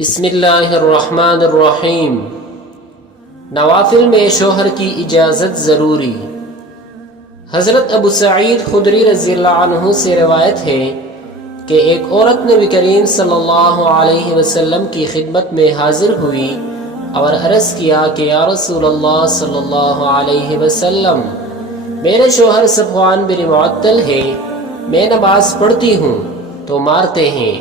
بسم اللہ الرحمن الرحیم۔ نوافل میں شوہر کی اجازت ضروری۔ حضرت ابو سعید خدری رضی اللہ عنہ سے روایت ہے کہ ایک عورت نبی کریم صلی اللہ علیہ وسلم کی خدمت میں حاضر ہوئی اور عرض کیا کہ یا رسول اللہ صلی اللہ علیہ وسلم، میرے شوہر صفوان بن معطل ہے، میں نماز پڑھتی ہوں تو مارتے ہیں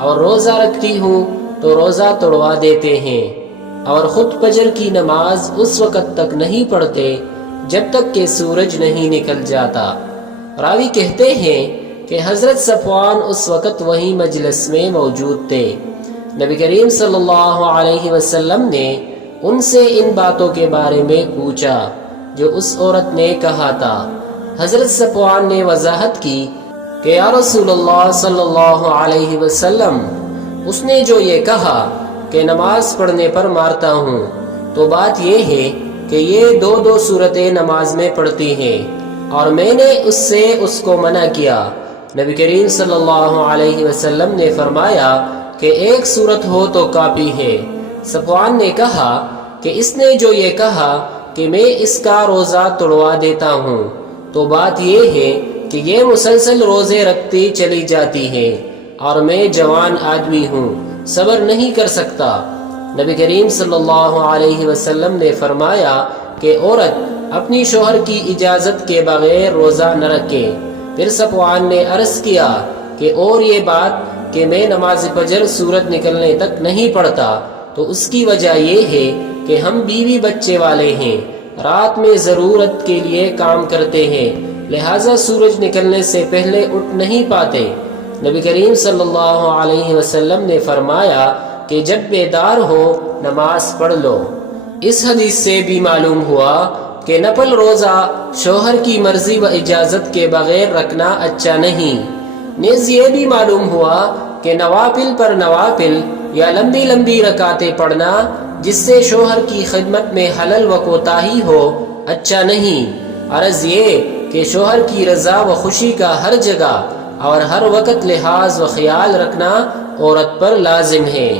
اور روزہ رکھتی ہوں تو روزہ توڑوا دیتے ہیں، اور خود فجر کی نماز اس وقت تک نہیں پڑھتے جب تک کہ سورج نہیں نکل جاتا۔ راوی کہتے ہیں کہ حضرت صفوان اس وقت وہیں مجلس میں موجود تھے۔ نبی کریم صلی اللہ علیہ وسلم نے ان سے ان باتوں کے بارے میں پوچھا جو اس عورت نے کہا تھا۔ حضرت صفوان نے وضاحت کی کہ یا رسول اللہ صلی اللہ علیہ وسلم، اس نے جو یہ کہا کہ نماز پڑھنے پر مارتا ہوں، تو بات یہ ہے کہ یہ دو صورتیں نماز میں پڑھتی ہیں، اور میں نے اس کو منع کیا۔ نبی کریم صلی اللہ علیہ وسلم نے فرمایا کہ ایک صورت ہو تو کافی ہے۔ صفوان نے کہا کہ اس نے جو یہ کہا کہ میں اس کا روزہ توڑوا دیتا ہوں، تو بات یہ ہے کہ یہ مسلسل روزے رکھتی چلی جاتی ہے، اور میں جوان آدمی ہوں، صبر نہیں کر سکتا۔ نبی کریم صلی اللہ علیہ وسلم نے فرمایا کہ عورت اپنی شوہر کی اجازت کے بغیر روزہ نہ رکھے۔ پھر صفوان نے عرض کیا کہ اور یہ بات کہ میں نماز فجر سورج نکلنے تک نہیں پڑھتا، تو اس کی وجہ یہ ہے کہ ہم بیوی بچے والے ہیں، رات میں ضرورت کے لیے کام کرتے ہیں، لہٰذا سورج نکلنے سے پہلے اٹھ نہیں پاتے۔ نبی کریم صلی اللہ علیہ وسلم نے فرمایا کہ جب بیدار ہو نماز پڑھ لو۔ اس حدیث سے بھی معلوم ہوا کہ نفل روزہ شوہر کی مرضی و اجازت کے بغیر رکھنا اچھا نہیں۔ نیز یہ بھی معلوم ہوا کہ نوافل پر نوافل یا لمبی لمبی رکعتیں پڑھنا جس سے شوہر کی خدمت میں خلل و کوتاہی ہو اچھا نہیں۔ عرض یہ کہ شوہر کی رضا و خوشی کا ہر جگہ اور ہر وقت لحاظ و خیال رکھنا عورت پر لازم ہے۔